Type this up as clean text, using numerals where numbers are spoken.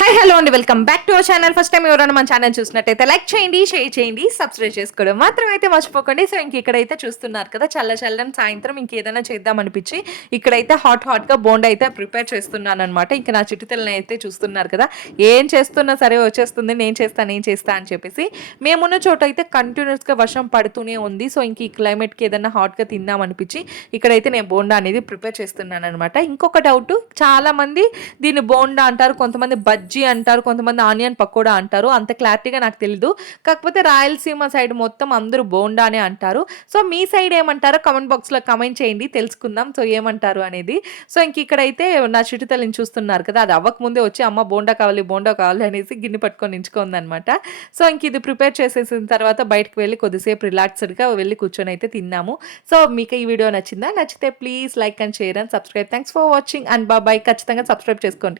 Hi hello అండి, welcome back to our channel. First time ఎవరైనా మన ఛానల్ చూసినట్టయితే లైక్ చేయండి, షేర్ చేయండి, సబ్స్క్రైబ్ చేసుకోవడం మాత్రం అయితే మర్చిపోకండి. సో ఇక్కడైతే చూస్తున్నారు కదా, చల్లని సాయంత్రం ఇంకేదైనా చేద్దాం అనిపించి ఇక్కడైతే హాట్గా బోండా అయితే ప్రిపేర్ చేస్తున్నాను అనమాట. ఇంకా నా చిట్టుతల్ని అయితే చూస్తున్నారు కదా, ఏం చేస్తున్నా సరే వచ్చేస్తుంది, నేను చేస్తా అని చెప్పేసి. మేమున్న చోట అయితే కంటిన్యూస్గా వర్షం పడుతూనే ఉంది. సో ఇంక ఈ క్లైమేట్కి ఏదైనా హాట్గా తిందాం అనిపించి ఇక్కడైతే నేను బోండా అనేది ప్రిపేర్ చేస్తున్నాను అనమాట. ఇంకొక డౌట్, చాలా మంది దీన్ని బోండా అంటారు, కొంతమంది బజ్జీ అంటారు, కొంతమంది ఆనియన్ పకోడా అంటారు. అంత క్లారిటీగా నాకు తెలీదు. కాకపోతే రాయలసీమ సైడ్ మొత్తం అందరూ బోండానే అంటారు. సో మీ సైడ్ ఏమంటారో కమెంట్ బాక్స్లో కమెంట్ చేయండి, తెలుసుకుందాం సో ఏమంటారు అనేది. సో ఇక్కడైతే నా చిట్టుతల్లిని చూస్తున్నారు కదా, అది అవ్వకముందే వచ్చి అమ్మ బోండా కావాలి అనేసి గిన్నె పట్టుకొని నించుకుందనమాట. సో ఇది ప్రిపేర్ చేసేసిన తర్వాత బయటకు వెళ్ళి కొద్దిసేపు రిలాక్స్డ్గా వెళ్ళి కూర్చొని అయితే తిన్నాము. సో మీకు ఈ వీడియో నచ్చిందా? నచ్చితే please like and share and subscribe. Thanks for watching and bye. ఖచ్చితంగా సబ్స్క్రైబ్ చేసుకోండి.